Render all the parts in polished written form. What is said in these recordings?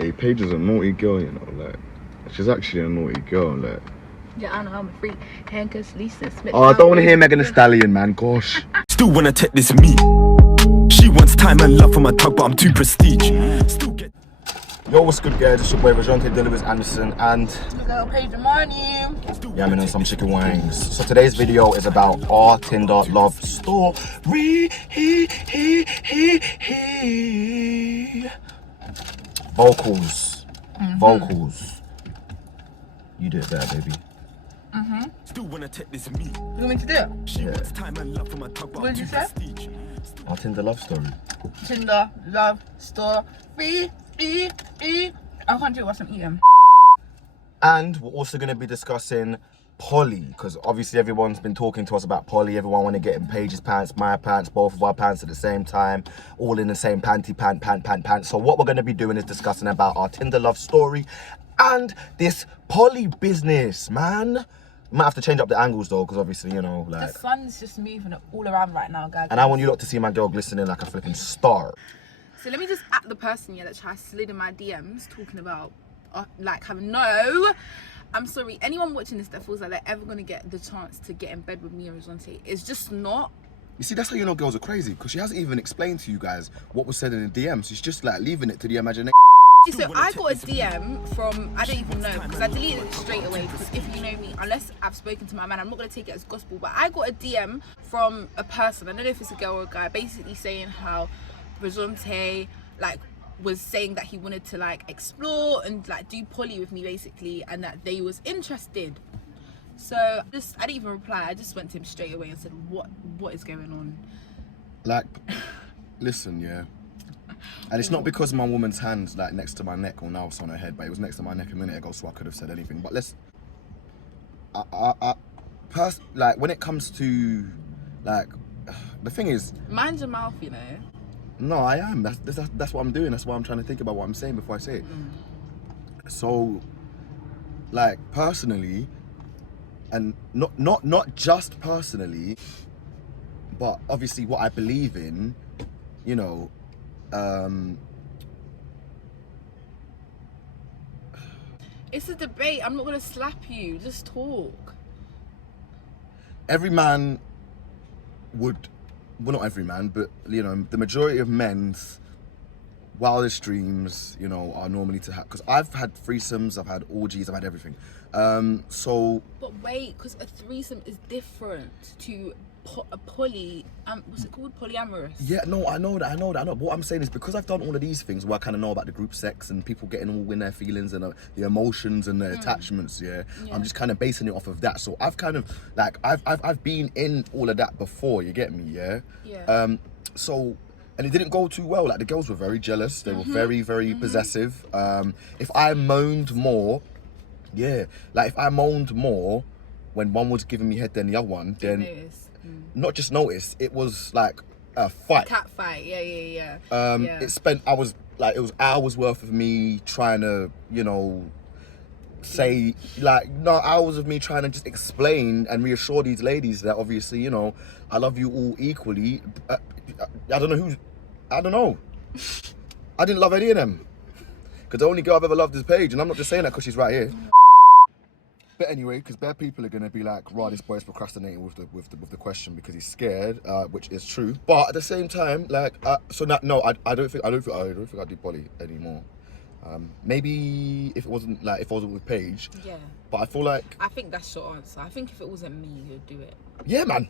Hey, Paige is a naughty girl, you know, like, she's actually a naughty girl, like. Yeah, I know, I'm a freak. Handcuffs, Lisa Smith. Oh, I don't want to hear Megan Thee Stallion, man, gosh. Still wanna take this me. She wants time and love for my tug, but I'm too prestige. Yo, what's good, guys? It's your boy Rajante Delawis Anderson, and We're gonna pay the money. yeah, I'm in on some chicken wings. So today's video is about our Tinder love story. Vocals. Vocals. You do it better, baby. Still wanna take this me. You want me to do it? She wants time and love for my tug, but What I'm did too you say? prestige. Our Tinder love story. Tinder, love, store, I can't do it whilst I'm eating. And we're also going to be discussing poly, because obviously everyone's been talking to us about poly. Everyone want to get in Paige's pants, my pants, both of our pants at the same time, all in the same panty pant. So what we're going to be doing is discussing about our Tinder love story and this poly business, man. Might have to change up the angles though, because obviously, you know, like. The sun's just moving all around right now, guys. And I want you lot to see my girl glistening like a flipping star. So let me just at the person that tried to slid in my DMs talking about like having no. I'm sorry, anyone watching this that feels like they're ever gonna get the chance to get in bed with me and Rajante, it's just not. You see, that's how you know girls are crazy, because she hasn't even explained to you guys what was said in the DMs. She's just like leaving it to the imagination. So I got a DM from, I don't even know, because I deleted it straight away, because if you know me, unless I've spoken to my man, I'm not going to take it as gospel, but I got a DM from a person, I don't know if it's a girl or a guy, basically saying how Rajante like was saying that he wanted to like explore and like do poly with me basically, and that they was interested. So I didn't even reply, I just went to him straight away and said, what is going on? Like, listen, yeah. And it's not because my woman's hand's like next to my neck or now it's on her head, but it was next to my neck a minute ago, so I could have said anything. But let's, like when it comes to, like, the thing is, mind your mouth, you know. No, I am. That's what I'm doing. That's why I'm trying to think about what I'm saying before I say it. So, like personally, and not just personally, but obviously what I believe in, you know. It's a debate. I'm not gonna slap you. Just talk. Every man would, well, not every man, but you know, the majority of men's wildest dreams, you know, are normally to have. Because I've had threesomes, I've had orgies, I've had everything. So. But wait, because a threesome is different to a poly. What's it called? Polyamorous. Yeah, no, I know that. But what I'm saying is, because I've done all of these things where I kind of know about the group sex and people getting all in their feelings and the emotions and the attachments. Yeah, I'm just kind of basing it off of that. So I've kind of like I've been in all of that before. You get me? Yeah. Yeah. So. And it didn't go too well. Like the girls were very jealous. They were very, very possessive. If I moaned more, like if I moaned more when one was giving me head than the other one, then not just notice, it was like a fight. A cat fight, yeah. It spent hours, like it was hours worth of me trying to, you know, say hours of me trying to just explain and reassure these ladies that obviously, you know, I love you all equally. I don't know. I didn't love any of them, because the only girl I've ever loved is Paige, and I'm not just saying that because she's right here. But anyway, because bad people are gonna be like, "Right, this boy's procrastinating with the question because he's scared," which is true. But at the same time, like, so now, no, I don't think I do poly anymore. Maybe if it wasn't with Paige. Yeah. But I feel like. I think that's your answer. I think if it wasn't me, you'd do it. Yeah, man.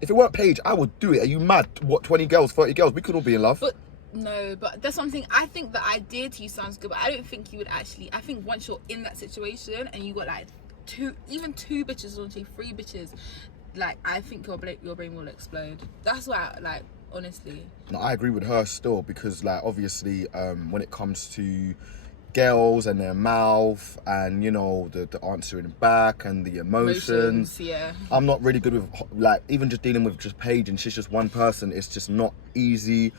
If it weren't Paige, I would do it. Are you mad? What, 20 girls, 30 girls? We could all be in love. But no, but that's something. I think the idea to you sounds good, but I don't think you would actually. I think once you're in that situation and you got like two bitches or 3 bitches, like I think your brain will explode. That's why, like, honestly. No, I agree with her still, because like obviously, when it comes to girls and their mouth and, you know, the answering back and the emotions, yeah, I'm not really good with, like, even just dealing with just Paige and she's just one person, it's just not easy.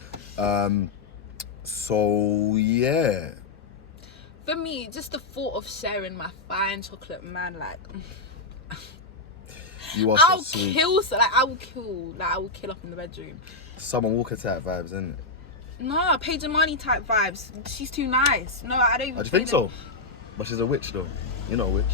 So yeah, for me, just the thought of sharing my fine chocolate man, like, you are I'll so sweet. kill up in the bedroom. Summer Walker type vibes, isn't it? No, Paige and Marnie type vibes. She's too nice. No, I don't even I just think so. But she's a witch though. You know a witch.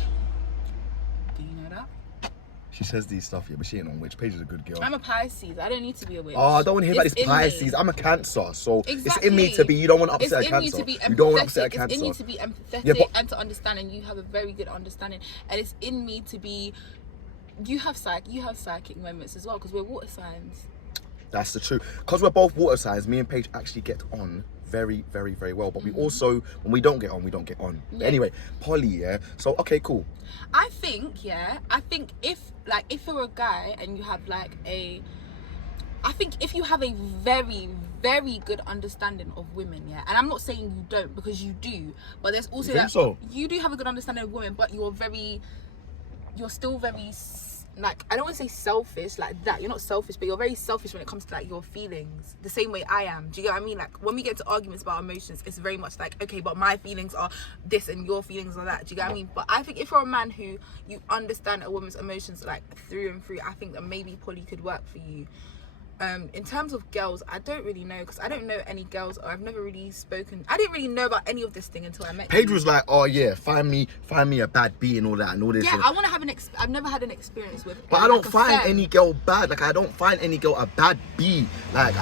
Do you know that? She says these stuff, yeah, but she ain't no witch. Paige is a good girl. I'm a Pisces. I don't need to be a witch. Oh, I don't want to hear about It's this in me. Pisces. I'm a Cancer, so Exactly. it's in me to be. You don't want to upset It's a in you Cancer. to be empathetic. You don't want to upset a Cancer. It's in you to be empathetic Yeah, but- and to understand, and you have a very good understanding. And it's in me to be. You have psychic moments as well because we're water signs. That's the truth. Because we're both water signs, me and Paige actually get on very, very, very well. But we also, when we don't get on, we don't get on. But anyway, Polly, yeah. So, okay, cool. I think if you're a guy and you have I think if you have a very, very good understanding of women, yeah, and I'm not saying you don't because you do, but there's also You think so? You do have a good understanding of women, but you're still very, like, I don't want to say selfish like that. You're not selfish, but you're very selfish when it comes to like your feelings, the same way I am. Do you get what I mean? Like when we get to arguments about emotions, it's very much like, okay, but my feelings are this and your feelings are that. Do you get what I mean? But I think if you're a man who you understand a woman's emotions like through and through, I think that maybe Polly could work for you. In terms of girls, I don't really know because I don't know any girls, or I've never really spoken. I didn't really know about any of this thing until I met Paige you. was like, oh yeah, find me a bad B and all that and all this. Yeah, and- I want to have I've never had an experience with. But I don't like a find femme. any girl bad. Like I don't find any girl a bad B. Like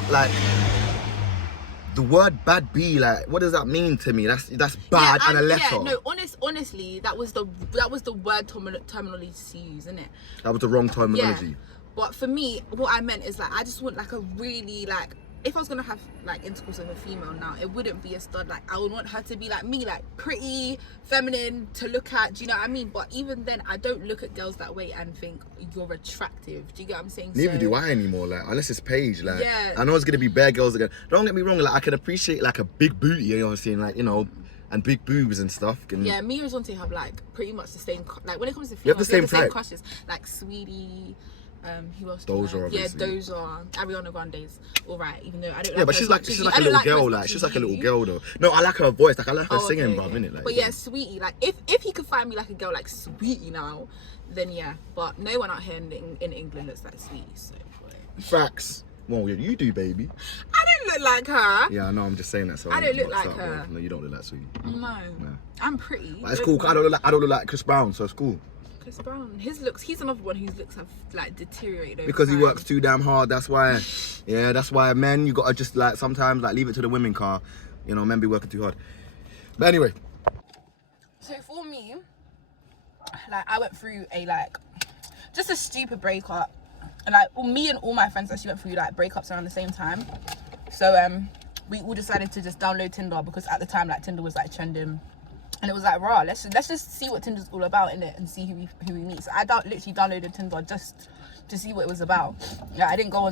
the word bad B. Like what does that mean to me? That's bad and a letter. Yeah, no, honestly, that was the word terminology to use, isn't it? That was the wrong terminology. Yeah. But for me, what I meant is like I just want like a really like, if I was gonna have like intercourse with a female now, it wouldn't be a stud. Like I would want her to be like me, like pretty, feminine to look at. Do you know what I mean? But even then, I don't look at girls that way and think you're attractive. Do you get what I'm saying? Neither do I anymore. Like unless it's Paige. Like Yeah. I know it's gonna be bare girls again. Don't get me wrong. Like I can appreciate like a big booty. You know what I'm saying? Like and big boobs and stuff. And Yeah, me and Rizonte have like pretty much the same. Like when it comes to You have the females, we same type. crushes. Like Sweetie. Who else? do you Those are like? Yeah, obviously. those are Ariana Grande's. All right, even though I don't. Yeah, like but her she's as like much as she's you. like I a don't little like her girl. as Like much she's as like a little you. girl though. No, I like her voice. Like I like her Oh, singing, okay, bruv, okay. innit? Like But yeah, Sweetie. Like if he could find me like a girl like Sweetie now, then yeah. But no one out here in England looks like Sweetie. So facts. Well, you do, baby. I don't look like her. Yeah, I know. I'm just saying that. So I don't look what's like up, her. bro? No, you don't look like Sweetie. No, I'm pretty. But it's cool. 'Cause I don't look like Chris Brown, so it's cool. Chris Brown. His looks. He's another one whose looks have like deteriorated over Because he time. works too damn hard. That's why. Yeah, that's why men, you gotta just like sometimes like leave it to the women car. You know, men be working too hard. But anyway, So for me, like I went through just a stupid breakup, and like me and all my friends actually went through like breakups around the same time. So we all decided to just download Tinder because at the time like Tinder was like trending, and it was like raw. Let's just see what Tinder's all about in it and see who we meet. So I literally downloaded Tinder just to see what it was about. Yeah, I didn't go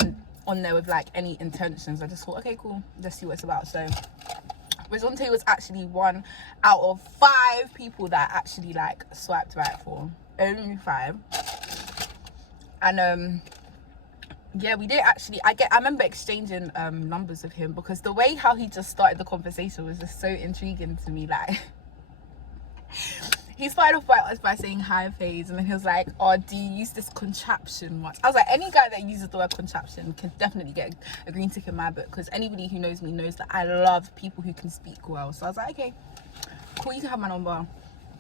on there with like any intentions. I just thought, okay, cool, let's see what it's about. So Rizonte was actually 1 out of 5 people that I actually like swiped right for. Only 5. And yeah, we did actually. I remember exchanging numbers with him because the way how he just started the conversation was just so intriguing to me. Like he started off by saying hi, Faze, and then he was like, oh, do you use this contraption much? I was like, any guy that uses the word contraption can definitely get a green tick in my book because anybody who knows me knows that I love people who can speak well. So I was like, okay, cool, you can have my number,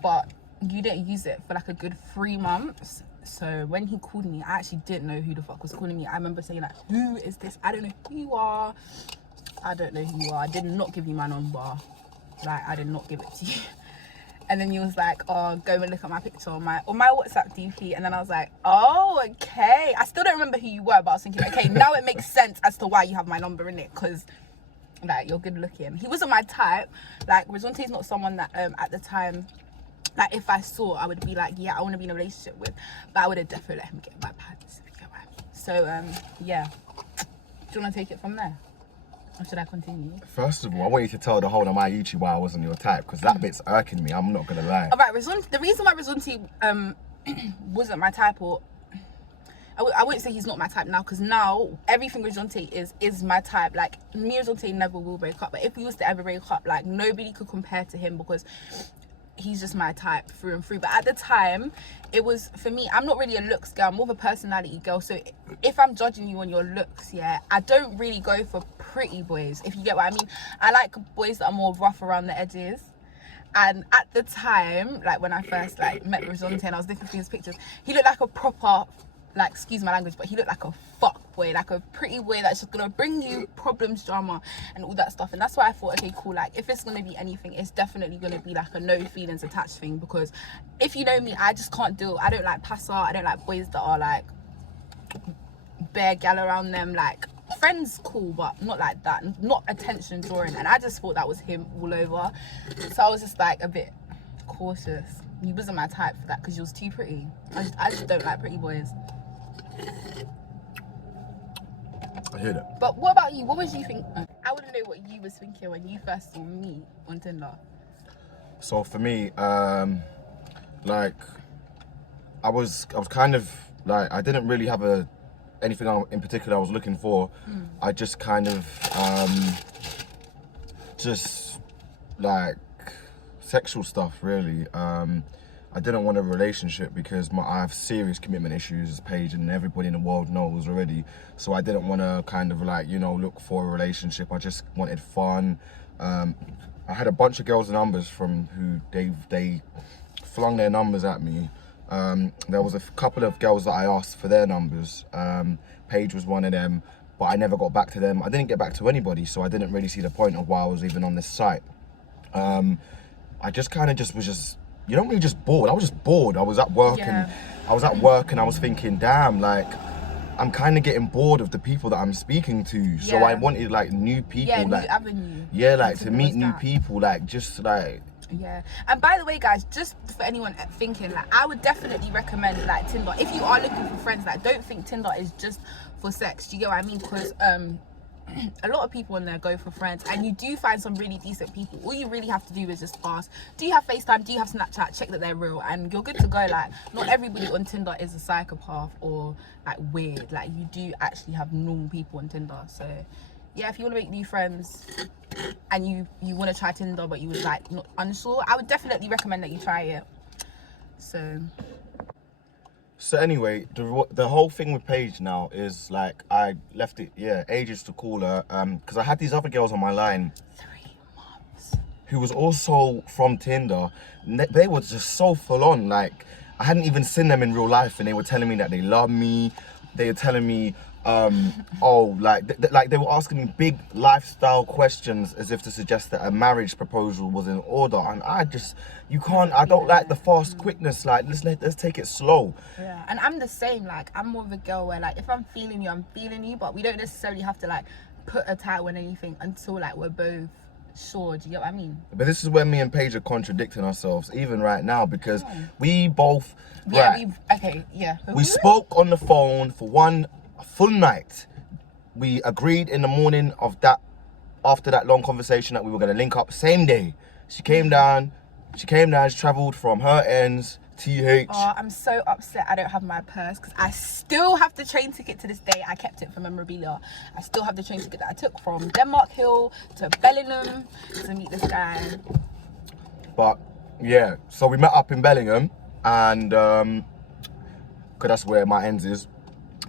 but you didn't use it for like a good 3 months. So when he called me, I actually didn't know who the fuck was calling me. I remember saying like, who is this? I don't know who you are. I don't know who you are. I did not give you my number. Like I did not give it to you. And then he was like, oh, go and look at my picture on my WhatsApp DP. And then I was like, oh, okay. I still don't remember who you were, but I was thinking, okay, now it makes sense as to why you have my number in it. Because, like, you're good looking. He wasn't my type. Like, Rizonte's not someone that, at the time, like, if I saw, I would be like, yeah, I want to be in a relationship with. But I would have definitely let him get my pants. So, yeah. Do you want to take it from there? Or should I continue? first of all, I want you to tell the whole of my YouTube why I wasn't your type because that bit's irking me. I'm not gonna lie. Alright, the reason why Rizonte wasn't my type, or I wouldn't say he's not my type now, because now everything Rizonte is my type. Like me and Rizonte never will break up, but if we was to ever break up, like nobody could compare to him because he's just my type through and through. But at the time, it was, for me, I'm not really a looks girl, I'm more of a personality girl. So if I'm judging you on your looks, yeah, I don't really go for pretty boys, if you get what I mean. I like boys that are more rough around the edges. And at the time, like when I first like met Rizonte and I was looking through his pictures, he looked like a proper, like, excuse my language, but he looked like a fuck boy, like a pretty boy that's just gonna bring you problems, drama, and all that stuff. And that's why I thought, okay, cool, like if it's gonna be anything, it's definitely gonna be like a no feelings attached thing, because if you know me, I just can't deal. I don't like passer, I don't like boys that are like bare gal around them. Like, friends cool, but not like that, not attention drawing. And I just thought that was him all over, so I was just like a bit cautious. He wasn't my type for that because he was too pretty. I just don't like pretty boys. I hear that. But what about you? What was you think? I want to know what you was thinking when you first saw me on Tinder. So for me, like I was kind of like, I didn't really have anything in particular I was looking for. I just kind of just like sexual stuff, really. I didn't want a relationship because I have serious commitment issues, Paige, and everybody in the world knows already. So I didn't want to kind of like, you know, look for a relationship. I just wanted fun. I had a bunch of girls' numbers from who they flung their numbers at me. There was a couple of girls that I asked for their numbers. Paige was one of them, but I never got back to them. I didn't get back to anybody, so I didn't really see the point of why I was even on this site. I just kind of was you don't really just bored. I was just bored. I was at work and I was thinking, damn, like I'm kind of getting bored of the people that I'm speaking to. So I wanted like new people, yeah, like new avenue. Yeah, like to meet new people, like just like. Yeah, and by the way, guys, just for anyone thinking, like, I would definitely recommend like Tinder if you are looking for friends. Like, don't think Tinder is just for sex. Do you get what I mean? Because a lot of people on there go for friends, and you do find some really decent people. All you really have to do is just ask, do you have FaceTime, do you have Snapchat, check that they're real, and you're good to go. Like, not everybody on Tinder is a psychopath or like weird. Like, you do actually have normal people on Tinder. So yeah, if you want to make new friends and you want to try Tinder but you was like not unsure, I would definitely recommend that you try it. So anyway, the whole thing with Paige now is like, I left it, ages to call her, because I had these other girls on my line 3 months who was also from Tinder. They were just so full on. Like, I hadn't even seen them in real life, and they were telling me that they love me. They were telling me like they were asking me big lifestyle questions as if to suggest that a marriage proposal was in order, and I don't like the fast quickness. Like, let's take it slow. Yeah, and I'm the same. Like, I'm more of a girl where like if I'm feeling you, but we don't necessarily have to like put a title on anything until like we're both sure. Do you get what I mean? But this is where me and Paige are contradicting ourselves even right now, because we both we spoke on the phone for one full night. We agreed in the morning of that, after that long conversation, that we were going to link up same day. She came down, she travelled from her ends, TH. Oh, I'm so upset I don't have my purse, because I still have the train ticket to this day. I kept it for memorabilia. I still have the train ticket that I took from Denmark Hill to Bellingham to meet this guy. But yeah, so we met up in Bellingham, and because that's where my ends is.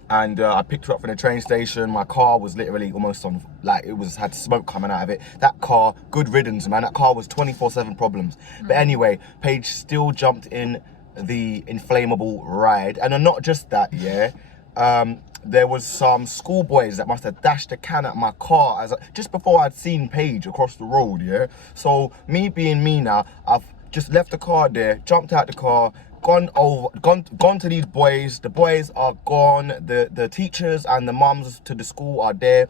And I picked her up from the train station. My car was literally almost on, like, had smoke coming out of it. That car, good riddance, man. That car was 24/7 problems. But anyway, Paige still jumped in the inflammable ride. And not just that, there was some schoolboys that must have dashed a can at my car just before I'd seen Paige across the road, So me being me now, I've just left the car there, jumped out the car, gone to these boys. The boys are gone. The teachers and the mums to the school are there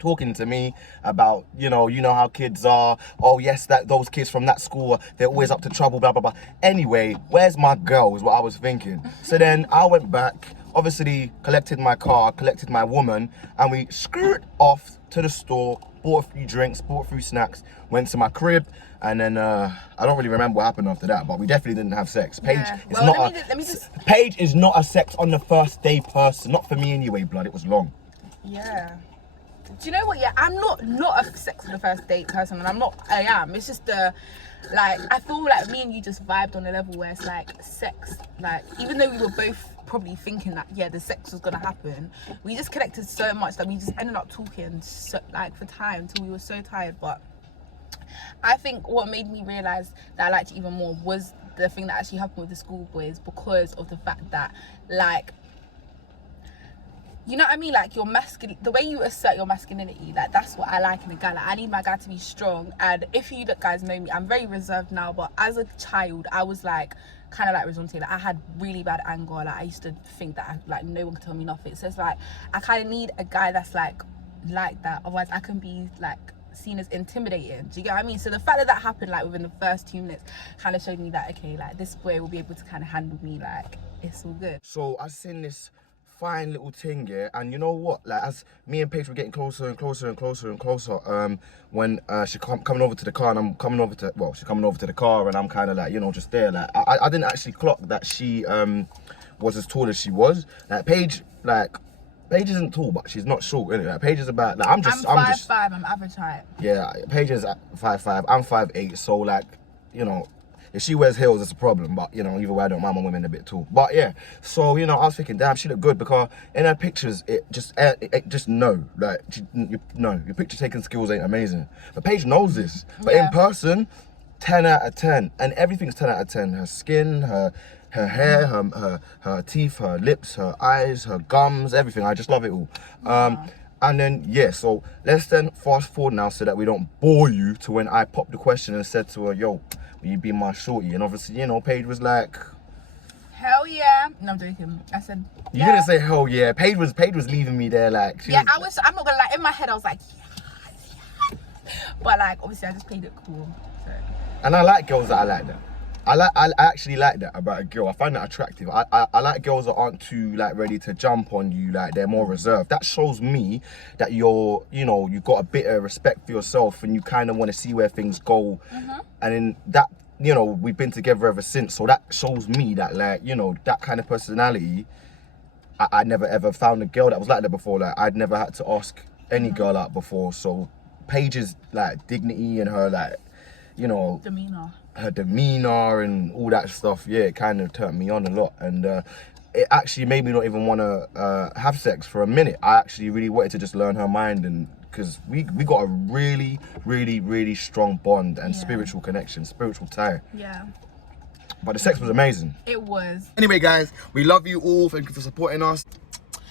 talking to me about, you know how kids are. Oh yes, those kids from that school, they're always up to trouble, blah blah blah. Anyway, where's my girl is what I was thinking. So then I went back, obviously collected my car, collected my woman, and we screwed off to the store, bought a few drinks, bought a few snacks, went to my crib. And then I don't really remember what happened after that, but we definitely didn't have sex. Paige Paige is not a sex on the first day person. Not for me anyway, blood. It was long. Yeah. do you know what? Yeah, I'm not a sex on the first date person, and I am. It's just like, I feel like me and you just vibed on a level where it's like sex, like, even though we were both probably thinking that, yeah, the sex was gonna happen, we just connected so much that we just ended up talking so, like, for time till we were so tired. But I think what made me realize that I liked you even more was the thing that actually happened with the schoolboys, because of the fact that, like, you know what I mean? Like, your the way you assert your masculinity, like, that's what I like in a guy. Like, I need my guy to be strong. And if you guys know me, I'm very reserved now, but as a child, I was like, kind of like Rizonte, like, I had really bad anger. Like, I used to think that like no one could tell me nothing. So it's like, I kind of need a guy that's like that. Otherwise, I can be like seen as intimidating. Do you get what I mean? So the fact that happened like within the first 2 minutes kind of showed me that, okay, like, this boy will be able to kind of handle me. Like, it's all good. So I seen this fine little thing, yeah, and you know what, like, as me and Paige were getting closer and closer and closer and closer, when she coming over to the car, and I'm coming over to, well, she's coming over to the car, and I'm kind of like, you know, just there, like, I didn't actually clock that she was as tall as she was. Like, Paige isn't tall, but she's not short, innit? Like, Paige is about, like, I'm 5'5", I'm average height. Yeah, Paige is 5'5", I'm 5'8", so, like, you know, if she wears heels, it's a problem. But, you know, either way, I don't mind my women a bit tall. But yeah, so, you know, I was thinking, damn, she looked good, because in her pictures, it just no, like, your picture taking skills ain't amazing. But Paige knows this. But in person, 10 out of 10, and everything's 10 out of 10. Her skin, her hair, her teeth, her lips, her eyes, her gums, everything. I just love it all. And then, yeah, so let's then fast forward now so that we don't bore you to when I popped the question and said to her, yo, will you be my shorty? And obviously, you know, Paige was like, hell yeah. No, I'm joking. I said, you didn't say hell yeah. Paige was leaving me there, like, I'm not gonna lie, in my head I was like, yeah. But like, obviously I just played it cool. So. And I like girls that are like that. I actually like that about a girl. I find that attractive. I like girls that aren't too, like, ready to jump on you, like, they're more reserved. That shows me that you're, you know, you've got a bit of respect for yourself, and you kind of want to see where things go. And then that, you know, we've been together ever since, so that shows me that, like, you know, that kind of personality, I never ever found a girl that was like that before. Like, I'd never had to ask any girl out before. So Paige's, like, dignity and her, like, you know, her demeanor and all that stuff, yeah, it kind of turned me on a lot. And it actually made me not even want to have sex for a minute. I actually really wanted to just learn her mind, and because we got a really, really, really strong bond and spiritual connection, spiritual tie. Yeah. But the sex was amazing. It was. Anyway, guys, we love you all. Thank you for supporting us.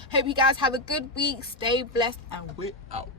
Hope you guys have a good week. Stay blessed, and we're out.